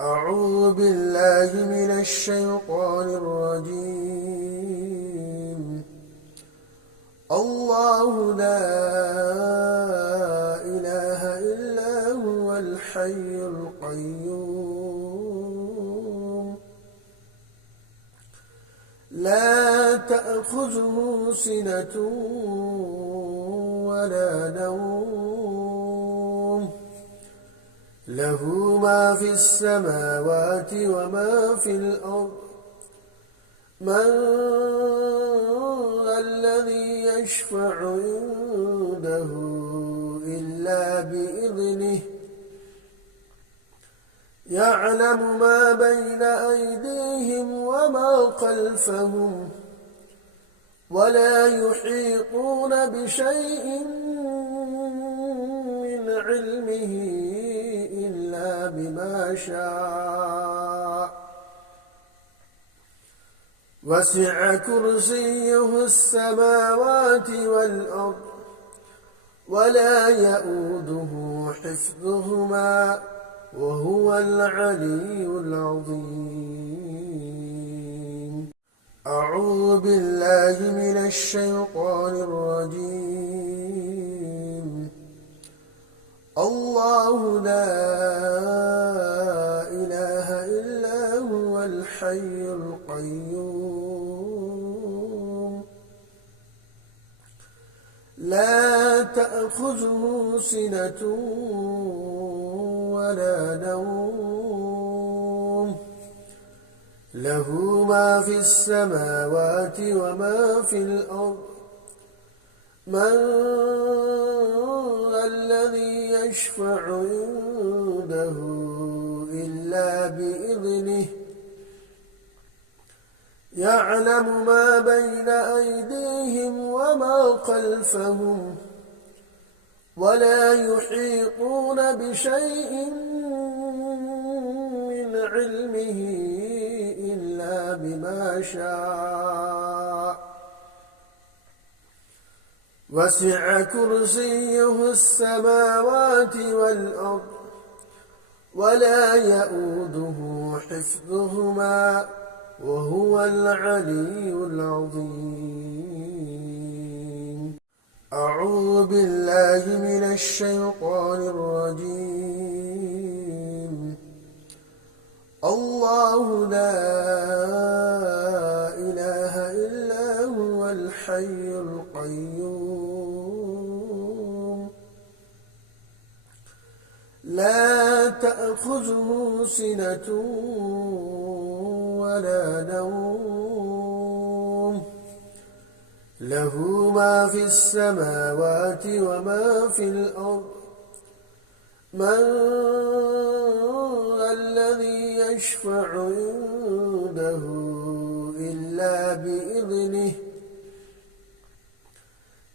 أعوذ بالله من الشيطان الرجيم. الله لا إله إلا هو الحي القيوم لا تأخذه سنة ولا نوم له ما في السماوات وما في الأرض من الذي يشفع عنده إلا بإذنه يعلم ما بين أيديهم وما خلفهم ولا يحيطون بشيء من علمه إلا بما شاء وسع كرسيه السماوات والأرض ولا يؤوده حفظهما وهو العلي العظيم. أعوذ بالله من الشيطان الرجيم. الله لا إله إلا هو الحي القيوم لا تأخذه سنة ولا نوم له ما في السماوات وما في الأرض من الذي يشفع عنده إلا بإذنه يعلم ما بين أيديهم وما خلفهم ولا يحيطون بشيء من علمه إلا بما شاء وسع كرسيه السماوات والأرض ولا يؤوده حفظهما وهو العلي العظيم. أعوذ بالله من الشيطان الرجيم. الله لا إله إلا هو الحي القيوم لا تأخذه سنة ولا نوم له ما في السماوات وما في الأرض من الذي يشفع عنده إلا بإذنه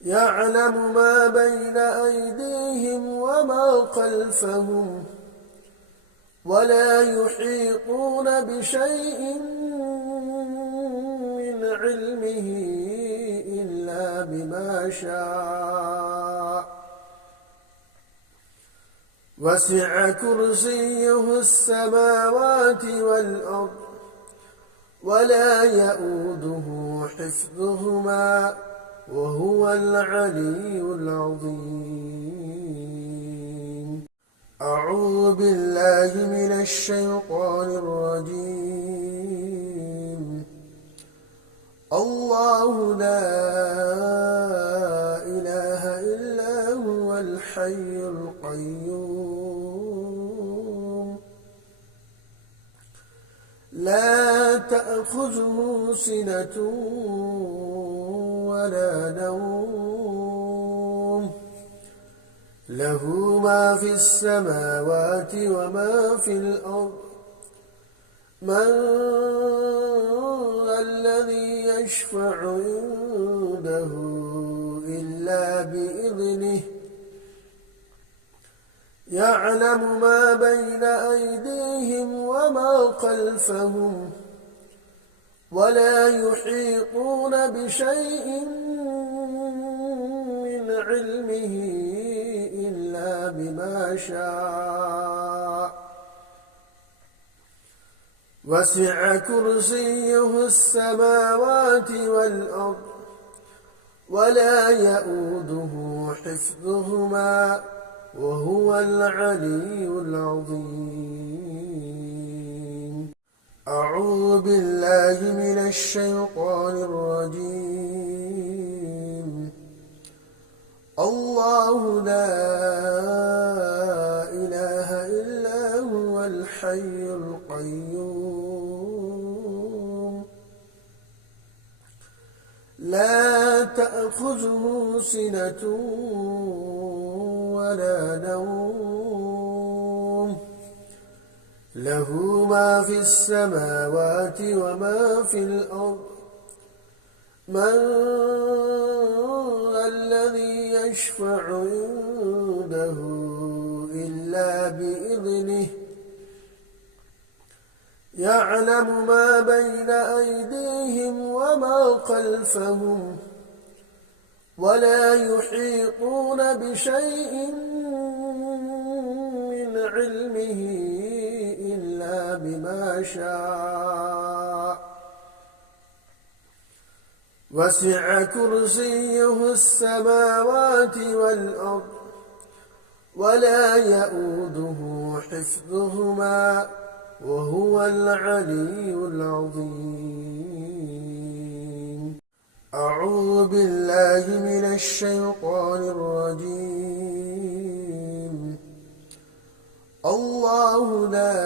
يعلم ما بين أيديهم وما خلفهم ولا يحيطون بشيء من علمه إلا بما شاء وسع كرسيه السماوات والأرض ولا يؤوده حفظهما وهو العلي العظيم. أعوذ بالله من الشيطان الرجيم. الله لا إله إلا هو الحي القيوم لا تأخذه سنة ولا نوم له ما في السماوات وما في الأرض من الذي يشفع عنده إلا بإذنه يعلم ما بين أيديهم وما خلفهم ولا يحيطون بشيء من علمه إلا بما شاء وسع كرسيه السماوات والأرض ولا يئوده حفظهما وهو العلي العظيم. أعوذ بالله من الشيطان الرجيم. الله لا إله إلا هو الحي القيوم لا تأخذه سنة ولا نوم له ما في السماوات وما في الأرض من الذي يشفع عنده إلا بإذنه يعلم ما بين أيديهم وما خلفهم ولا يحيطون بشيء من علمه إلا بما شاء وسع كرسيه السماوات والأرض ولا يئوده حفظهما وهو العلي العظيم. أعوذ بالله من الشيطان الرجيم. الله لا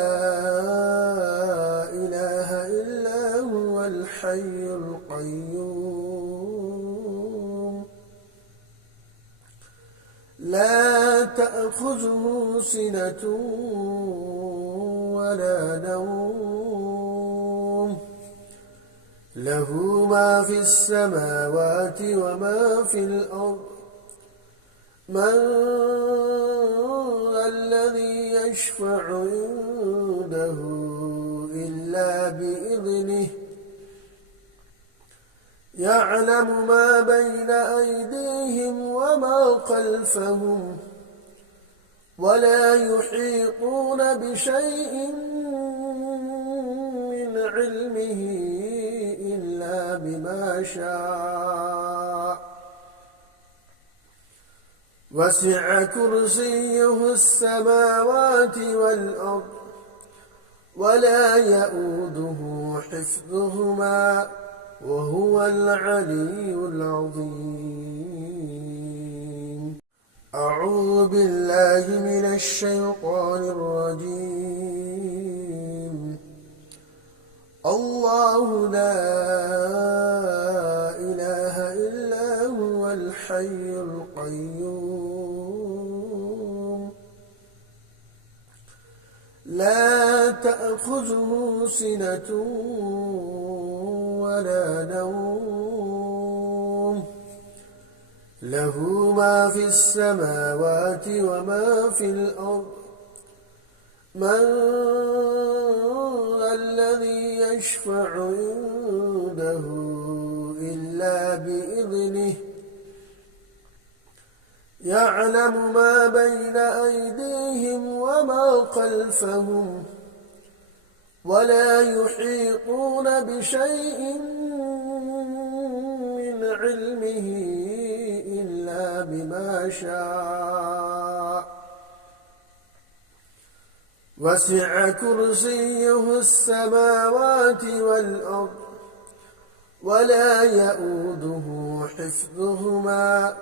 إله إلا هو الحي القيوم لا تأخذه سنة ولا نوم له ما في السماوات وما في الأرض من الذي يشفع عنده إلا بإذنه يعلم ما بين أيديهم وما خلفهم ولا يحيطون بشيء من علمه إلا بما شاء وسع كرسيه السماوات والأرض ولا يئوده حفظهما وهو العلي العظيم. أعوذ بالله من الشيطان الرجيم. الله لا إله إلا هو الحي القيوم لا تأخذه سنة ولا نوم له ما في السماوات وما في الأرض من الذي يشفع عنده إلا بإذنه يعلم ما بين أيديهم وما خلفهم ولا يحيطون بشيء من علمه إلا بما شاء وسع كرسيه السماوات والأرض ولا يئوده حفظهما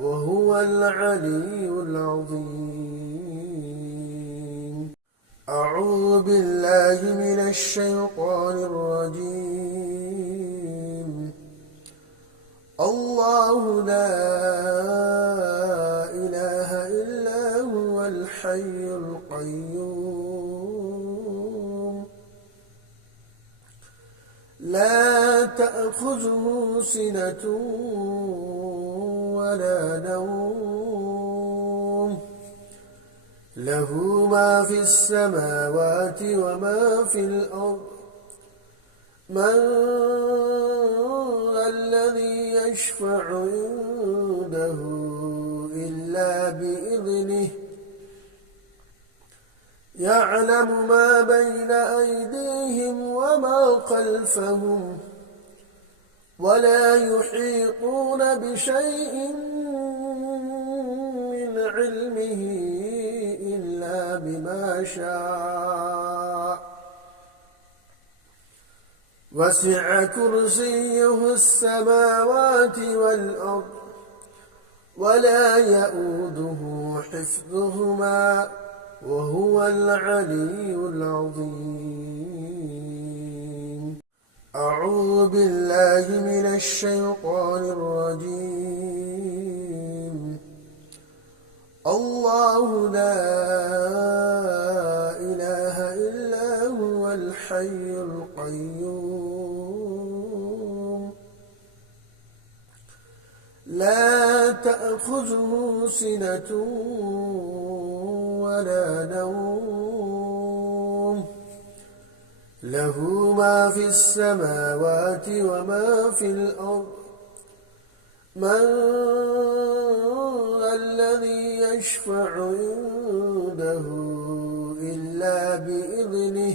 وهو العلي العظيم. أعوذ بالله من الشيطان الرجيم. الله لا إله إلا هو الحي القيوم لا تأخذه سنة ولا نوم له ما في السماوات وما في الأرض من الذي يشفع عنده إلا بإذنه يعلم ما بين أيديهم وما خلفهم ولا يحيطون بشيء من علمه إلا بما شاء وسع كرسيه السماوات والأرض ولا يئوده حفظهما وهو العلي العظيم. أعوذ بالله من الشيطان الرجيم. الله لا إله إلا هو الحي القيوم لا تأخذه سنة ولا نوم له ما في السماوات وما في الأرض من الذي يشفع عنده إلا بإذنه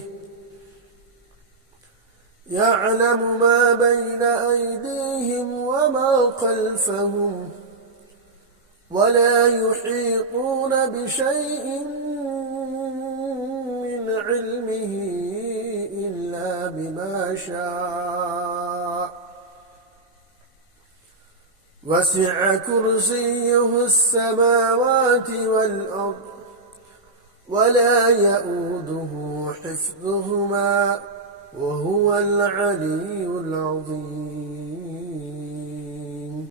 يعلم ما بين أيديهم وما خلفهم ولا يحيطون بشيء من علمه إلا بما شاء وسع كرسيه السماوات والأرض ولا يئوده حفظهما وهو العلي العظيم.